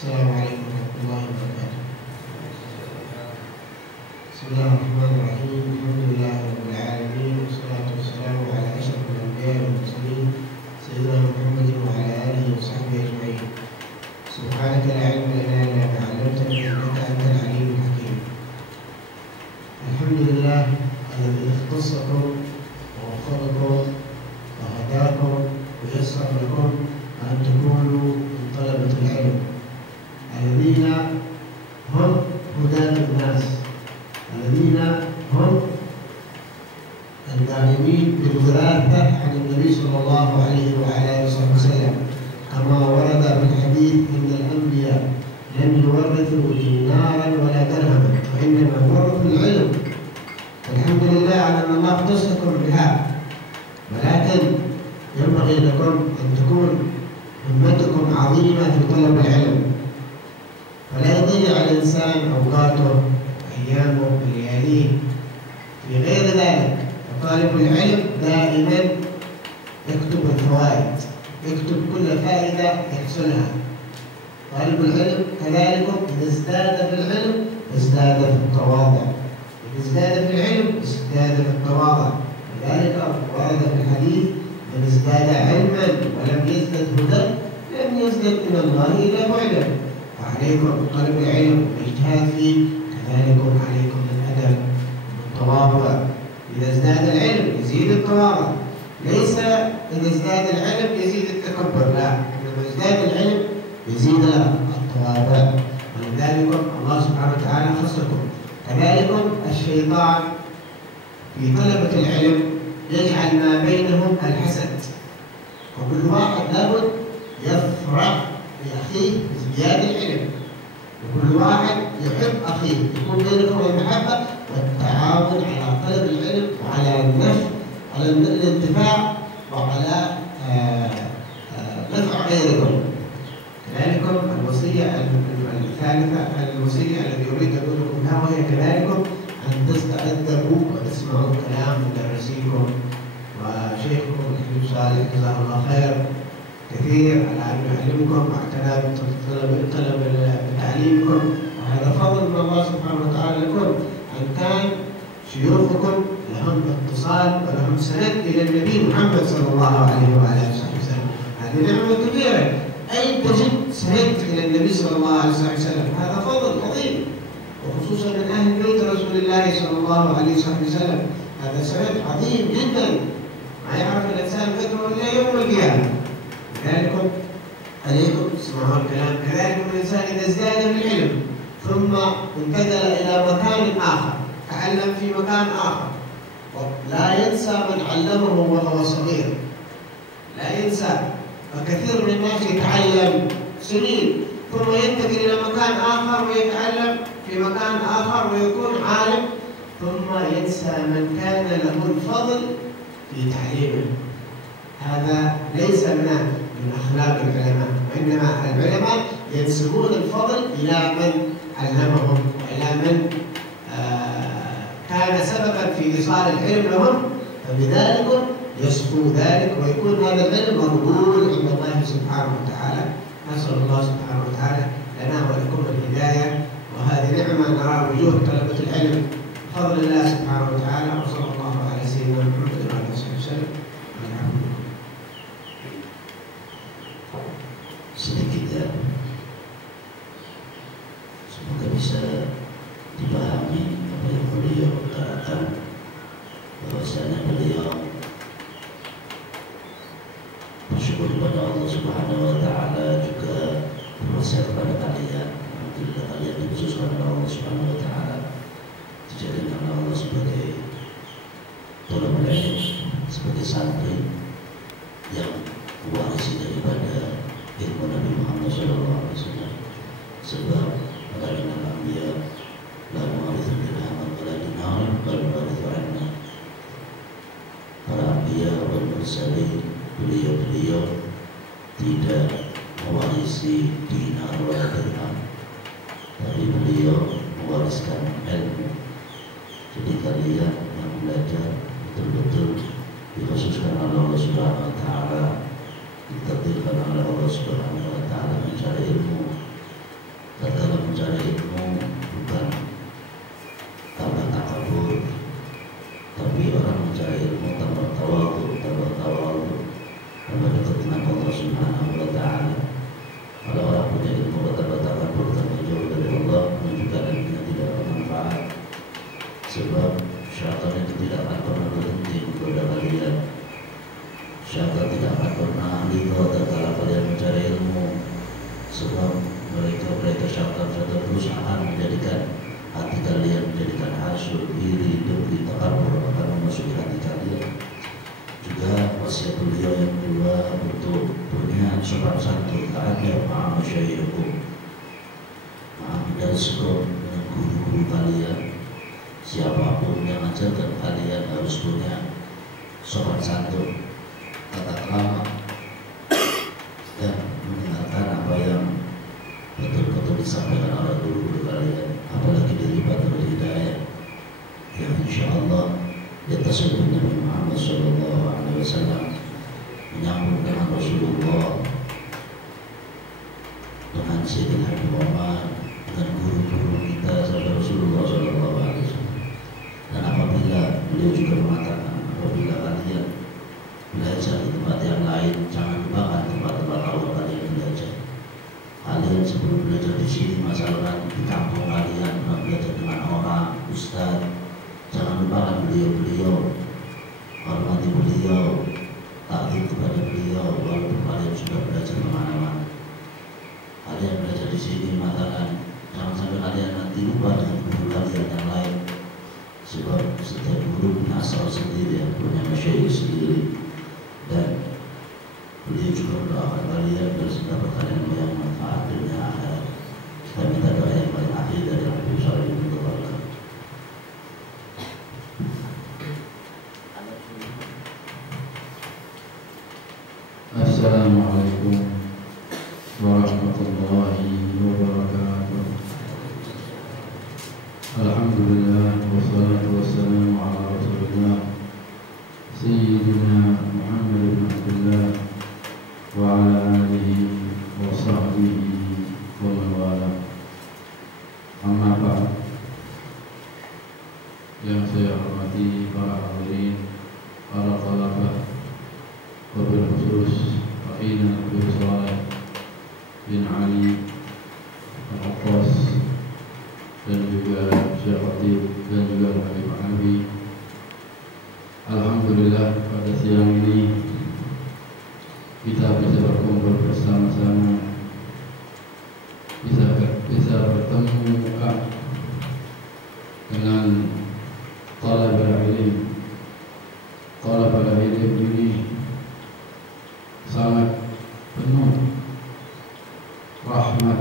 السلام عليكم ورحمة الله وبركاته. بسم الله الرحمن الرحيم. الحمد لله رب العالمين، والصلاة والسلام على أشرف الأنبياء والمرسلين سيدنا محمد وعلى آله وصحبه أجمعين. سبحانك لا علم لنا إلا ما علمتنا إنك أنت العليم الحكيم. الحمد لله الذي اختصكم ووفقكم وهداكم ويسر لكم أن تكونوا من طلبة العلم الذين هم هداة الناس، الذين هم الداعمين بالوراثة عن النبي صلى الله عليه وعلى آله وسلم، كما ورد في الحديث إن الأنبياء لم يورثوا دينارا ولا درهما وإنما ورثوا العلم. الحمد لله على أن الله اختصكم بها، ولكن ينبغي لكم أن تكون همتكم عظيمة في طلب العلم، فلا يضيع الإنسان أوقاته أيامه ولياليه في غير ذلك. طالب العلم دائما يكتب الفوائد، يكتب كل فائدة يحصلها. طالب العلم كذلك إذا ازداد في العلم ازداد في التواضع، إذا ازداد في العلم ازداد في التواضع. لذلك ورد في الحديث من ازداد علما ولم يزدد هدى لم يزدد من الله إلا بعدا. فعليكم بطلب العلم والاجتهاد فيه، كذلك عليكم بالأدب والتواضع. إذا ازداد العلم يزيد التواضع، ليس إذا ازداد العلم يزيد التكبر، لا، إنما ازداد العلم يزيد التواضع. ولذلك الله سبحانه وتعالى خصكم. كذلك الشيطان في طلبة العلم يجعل ما بينهم الحسد، وكل واحد لابد يفرح لأخيه بازدياد العلم، وكل واحد يحب أخيه، يكون بينكم المحبة والتعاون على طلب العلم وعلى النفع، على الانتفاع وعلى نفع غيركم. كذلك الوصية الثالثة، الوصية التي أريد أن أقول لكم بها، وهي كذلك أن تستأدبوا وتسمعوا كلام مدرسيكم وشيخكم الحبيب صالح جزاه الله خير كثير على أن يعلمكم واعتنى بطلب تعليمكم، وهذا فضل من الله سبحانه وتعالى لكم أن كان شيوخكم لهم اتصال ولهم سند إلى النبي محمد صلى الله عليه وآله وسلم. هذه نعمة كبيرة، أي تجد سند إلى النبي صلى الله عليه وسلم، هذا فضل عظيم، وخصوصا من أهل بيت رسول الله صلى الله عليه وسلم. هذا سند عظيم جدا ما يعرف الإنسان قدره إلا يوم القيامة. لذلك عليكم تسمعوا الكلام. كذلك الإنسان إذا ازداد بالعلم ثم انتقل إلى مكان آخر، تعلم في مكان آخر، لا ينسى من علمه وهو صغير، لا ينسى. فكثير من الناس يتعلم سنين ثم ينتقل إلى مكان آخر ويتعلم في مكان آخر ويكون عالم، ثم ينسى من كان له الفضل في تعليمه. هذا ليس من أخلاق العلماء، وإنما العلماء ينسبون الفضل إلى من علمهم وإلى من كان سببا في إيصال العلم لهم، فبذلك يصفو ذلك ويكون هذا العلم مقبول عند الله سبحانه وتعالى. نسأل الله سبحانه وتعالى لنا ولكم الهداية، وهذه نعمة نرى وجوه طلبة العلم بفضل الله سبحانه وتعالى. وصلى الله على سيدنا محمد وعلى آله وسلم. Sedikit ya, semoga bisa dipahami apa yang beliau utarakan, bahwasanya beliau bersyukur kepada Allah Subhanahu wa Ta'ala, juga berwasiat kepada kalian. Alhamdulillah kalian dikhususkan oleh Allah Subhanahu wa Ta'ala, dijadikan Allah sebagai tolong ilmu, sebagai santri yang mewarisi daripada ilmu Nabi Muhammad SAW. Sebab mengatakan Anbiya la nuwarithu dirhaman wala dinaran bal nuwarithu ilma. Para Anbiya wal Mursalin, beliau tidak mewarisi dinar wala dirham, tapi beliau mewariskan ilmu. Jadi kalian yang belajar betul-betul dikhususkan oleh Allah Subhanahu wa Ta'ala, ditakdirkan oleh Allah Subhanahu wa Ta'ala mencari ilmu lebih takabur akan memasuki hati kalian. Juga wasiat beliau yang kedua untuk punya sopan santun, ta'adab ma'a masyayikhukum, ma'a bidarsukum, dengan guru-guru kalian. Siapapun yang ajarkan kalian harus punya sopan santun, tata krama, dan mendengarkan apa yang betul-betul disampaikan oleh guru-guru kalian. Apalagi dari Badrul Hidayah yang insya Allah di atas Nabi Muhammad SAW menyambung dengan Rasulullah, dengan Sayyidina Habib Umar, dengan guru-guru kita sampai Rasulullah SAW. Dan apabila beliau juga mengatakan, apabila kalian belajar di tempat yang lain, jangan lupakan tempat-tempat awal kalian belajar. Kalian sebelum belajar di sini, masalah di kampung kalian pernah belajar dengan orang, ustaz, jangan lupakan beliau-beliau, hormati beliau, takzim kepada beliau, walaupun kalian sudah belajar kemana-mana. Kalian belajar di sini, maka jangan sampai kalian nanti lupa dengan guru kalian yang lain. Sebab setiap guru punya asal sendiri, punya masyayikh sendiri, dan beliau juga mendoakan kalian dan mendapat kalian yang manfaat dunia akhirat. Kita minta doa yang paling akhir dari Habib Shalih bin Abdul. Assalamualaikum warahmatullahi wabarakatuh. Alhamdulillah wassalatu wassalamu ala Rasulillah Sayyidina Muhammad bin Abdullah wa ala alihi wa sahbihi wa man wala. Amma ba'd. Yang saya hormati para hadirin, para talabah, wabil khusus Akhina Habib Shalih bin Ali Al-Aqqas, dan juga Syekh Khatib, dan juga Habib. Alhamdulillah pada siang ini kita bisa berkumpul bersama-sama, bisa bertemu muka dengan talabul ilm. Talabul ilm ini sangat penuh rahmat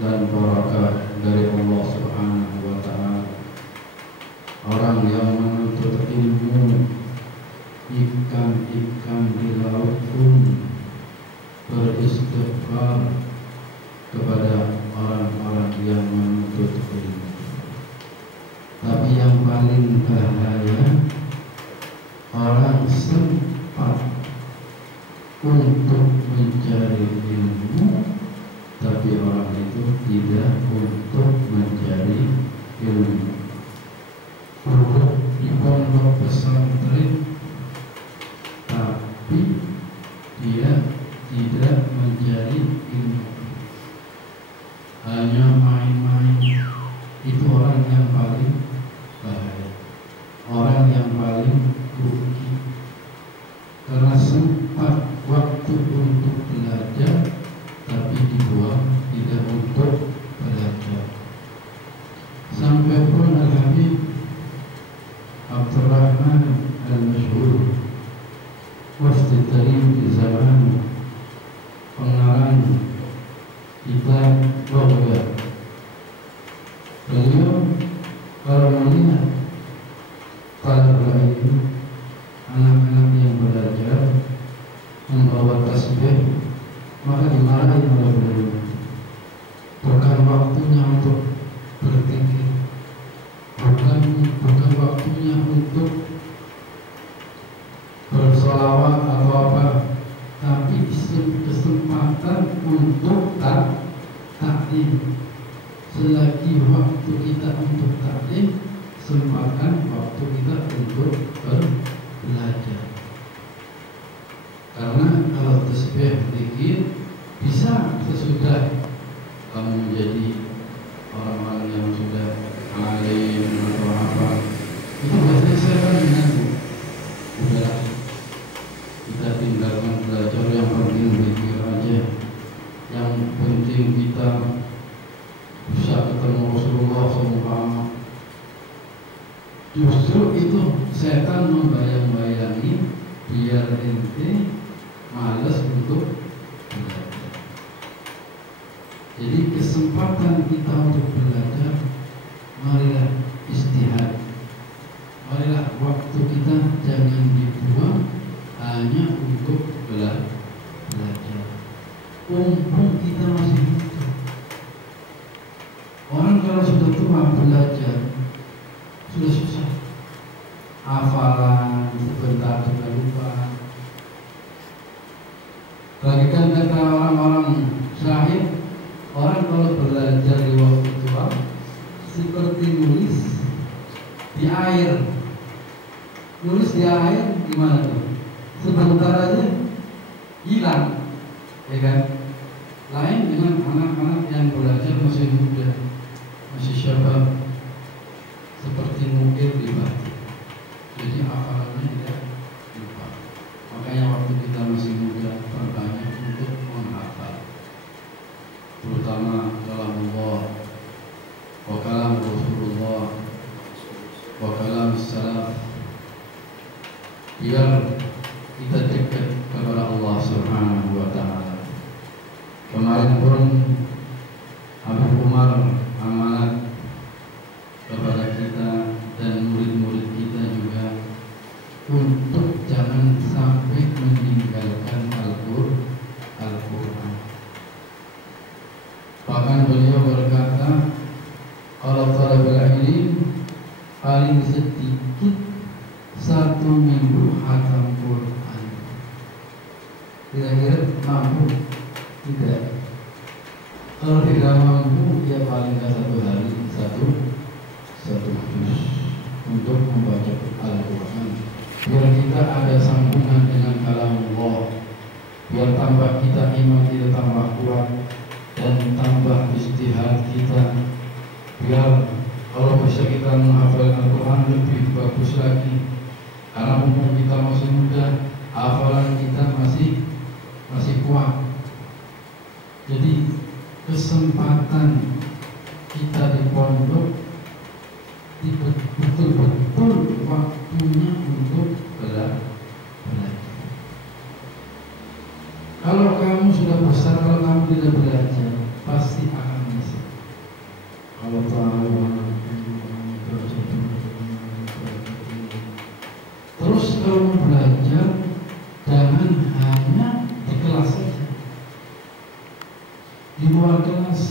dan barakah dari Allah Subhanahu wa Ta'ala. Orang yang menuntut ilmu, ikan-ikan di laut pun beristighfar kepada orang-orang yang menuntut ilmu. Tapi yang paling bahaya, orang sempat untuk mencari ilmu, tapi orang itu tidak untuk mencari ilmu. Duduk di pondok pesantren, tapi dia tidak mencari ilmu, hanya main-main. Itu orang yang paling bahaya, orang yang paling rugi, karena sempat waktu untuk belajar tapi dibuang, tidak untuk belajar. Sampai pun Al-Habib Abdurrahman Al-Masyhur, Mufti Tarim di zaman, pengarang kitab Bahwa, beliau kalau melihat talabul ilm, anak-anak yang belajar membawa tasbih, maka dimarahi oleh beliau. Bukan waktunya untuk berpikir, bukan waktunya untuk bersolawat atau apa, tapi kesempatan untuk taklim. Selagi waktu kita untuk taklim, sempatkan waktu kita untuk belajar. Karena kalau tasbih zikir bisa sesudah kamu menjadi orang-orang yang sudah alim atau apa, itu biasanya saya kan mengaku, udahlah kita tinggalkan belajar, yang penting zikir aja, yang penting kita bisa ketemu Rasulullah SAW. Justru itu setan membayang-bayangi biar ente malas untuk belajar. Jadi kesempatan kita untuk belajar, marilah istihad. Marilah waktu kita jangan dibuang hanya untuk belajar. Mumpung kita masih muda. Orang kalau sudah tua belajar sudah susah, hafalan sebentar sudah lupa. Lagi kan kata orang-orang syahid, orang kalau belajar di waktu tua seperti nulis di air. Nulis di air gimana tuh? Sebentar aja hilang, ya kan? Lain dengan anak-anak yang belajar masih muda, masih syabab, seperti mukir di batu. Jadi hafalannya tidak lupa. Makanya waktu kita masih muda perbanyak untuk menghafal, terutama kalam Allah, wa kalam Rasulullah, wa kalam salaf, biar kita dekat kepada Allah Subhanahu wa Ta'ala. Kemarin pun Habib Umar amanat kepada kita dan murid-murid kita juga untuk jangan sampai meninggalkan Al-Quran. Bahkan beliau berkata, kalau talabul ilm paling sedikit 1 minggu khatam Quran. Kira-kira mampu? Tidak. Kalau tidak mampu, ya paling tidak 1 hari satu juz untuk membaca Al-Quran. Biar kita ada sambungan dengan kalam Allah, biar tambah kita iman kita tambah kuat dan tambah istihad kita. Biar kalau bisa kita menghafal Al-Quran lebih bagus lagi. Karena umur kita masih muda, hafalan kita masih kuat. Jadi kesempatan kita di pondok betul-betul waktunya untuk belajar. Kalau kamu sudah besar, kalau kamu tidak belajar, pasti akan menyesal. Kalau tahu terus kalau belajar, jangan hanya di kelas saja. Di luar kelas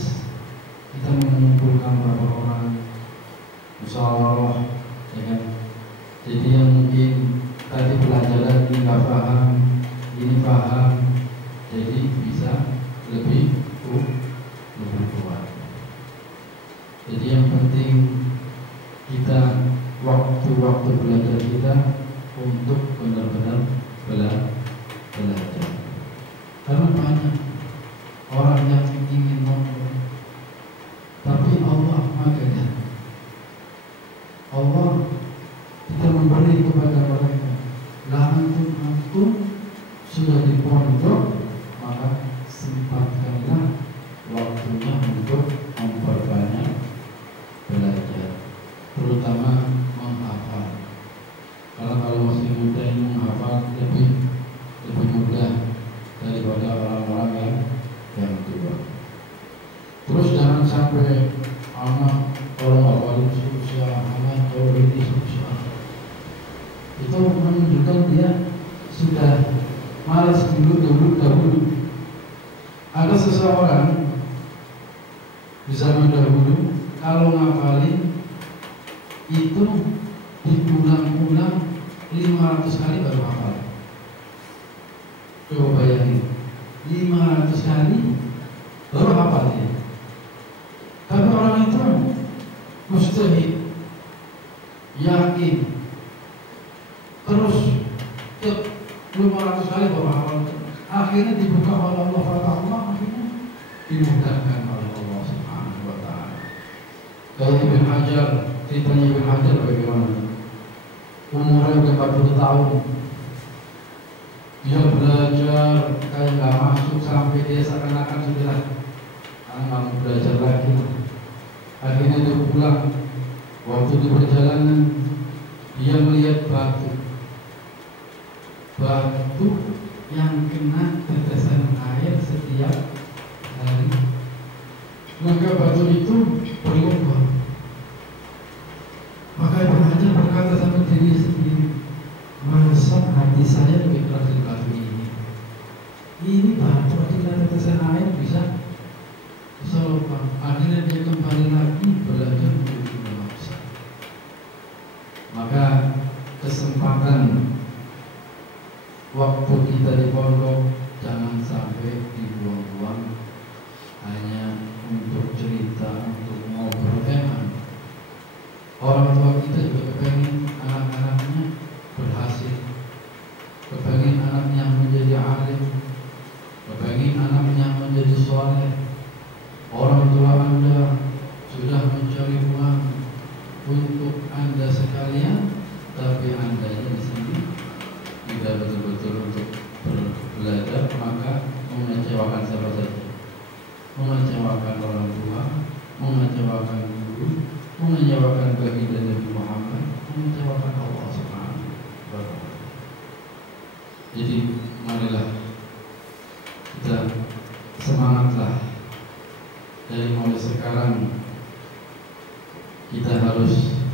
kita mengumpulkan beberapa orang, musyawarah, ya kan? Jadi yang mungkin tadi pelajaran ini nggak paham, ini paham, jadi bisa lebih kuat. Jadi yang penting kita waktu-waktu belajar kita untuk benar-benar belajar. Karena banyak orang yang ingin ngomong, tapi Allah makanya Allah kita memberi kepada mereka, lah antum sudah di pondok, maka sempatkanlah waktunya untuk memperbanyak belajar, terutama menghafal. Karena kalau masih muda ini menghafal lebih mudah daripada orang-orang yang tua. Terus jangan sampai anak kalau hafal susah, anak kalau ini susah. Itu menunjukkan dia sudah malas dahulu. Ada seseorang di zaman dahulu kalau ngafalin itu diulang-ulang 500 kali baru hafal. Coba bayangin, 500 kali baru hafal dia. Tapi orang itu mustahil, yakin, terus 500 kali baru hafal. Akhirnya dibuka oleh Allah Fatahullah, akhirnya dimudahkan oleh Allah Subhanahu wa Ta'ala. Kayak Ibn Hajar, ceritanya Ibn Hajar bagaimana? Umurnya udah 40 tahun, dia belajar kayak gak masuk sampai dia seakan-akan sudah nggak mau belajar lagi. Akhirnya dia pulang. Waktu di perjalanan maka batu itu berlubang. Maka Ibnu Hajar berkata sama diri sendiri, masa hati saya lebih keras dari batu ini? Ini batu ketika tetesan air bisa lubang. Akhirnya dia kembali lagi belajar menjadi bangsa. Maka kesempatan waktu kita di pondok jangan sampai dibuang-buang hanya untuk cerita, untuk ngobrol. Orang tua kita juga kepengen anak-anaknya berhasil, kepengen anaknya menjadi alim, kepengen anaknya menjadi soleh. Orang tua Anda sudah mencari uang untuk Anda sekalian, tapi Anda di sini tidak betul-betul untuk belajar, maka mengecewakan siapa saja, mengecewakan orang tua, mengecewakan guru, mengecewakan baginda Nabi Muhammad, mengecewakan Allah Subhanahu wa Ta'ala. Jadi marilah kita semangatlah. Dari mulai sekarang kita harus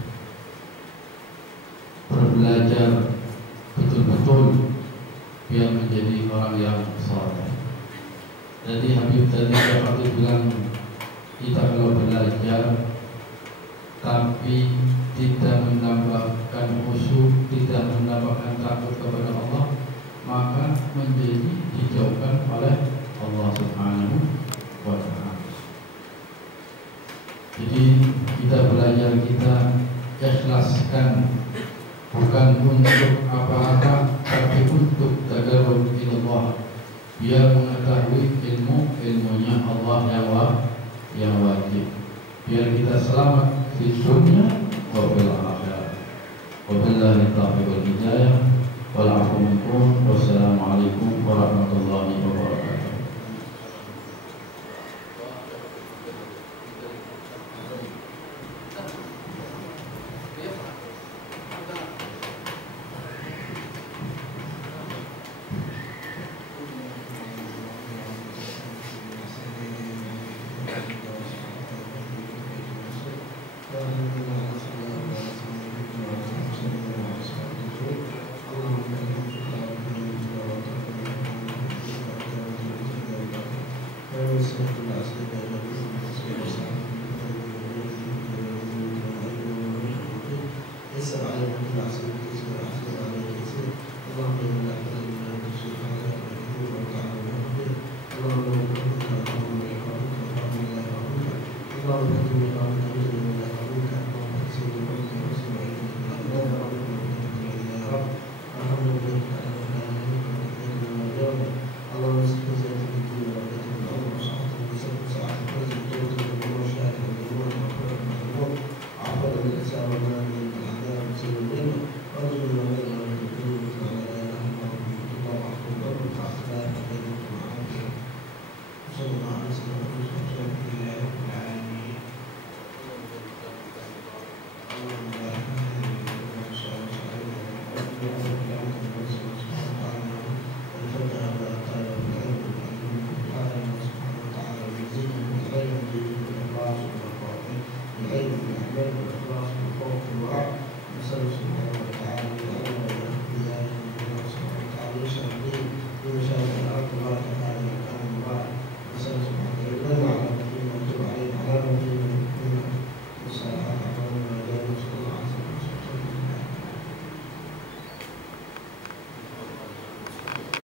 berbelajar betul-betul biar menjadi orang yang saleh. Jadi Habib tadi dapat bilang, kita kalau belajar tapi tidak menambahkan khusyuk, tidak menambahkan takut kepada Allah, maka menjadi dijauhkan oleh Allah Subhanahu wa Ta'ala. Jadi kita belajar, kita ikhlaskan bukan untuk apa-apa, tapi untuk tadarrub ilallah, biar mengetahui ilmunya Allah yang wajib, biar kita selamat di dunia wa fil akhirah. Wabillahi taufiq wal hidayah. Wal 'afwu minkum. Wassalamualaikum warahmatullahi wabarakatuh. ليس عليكم بالعزيز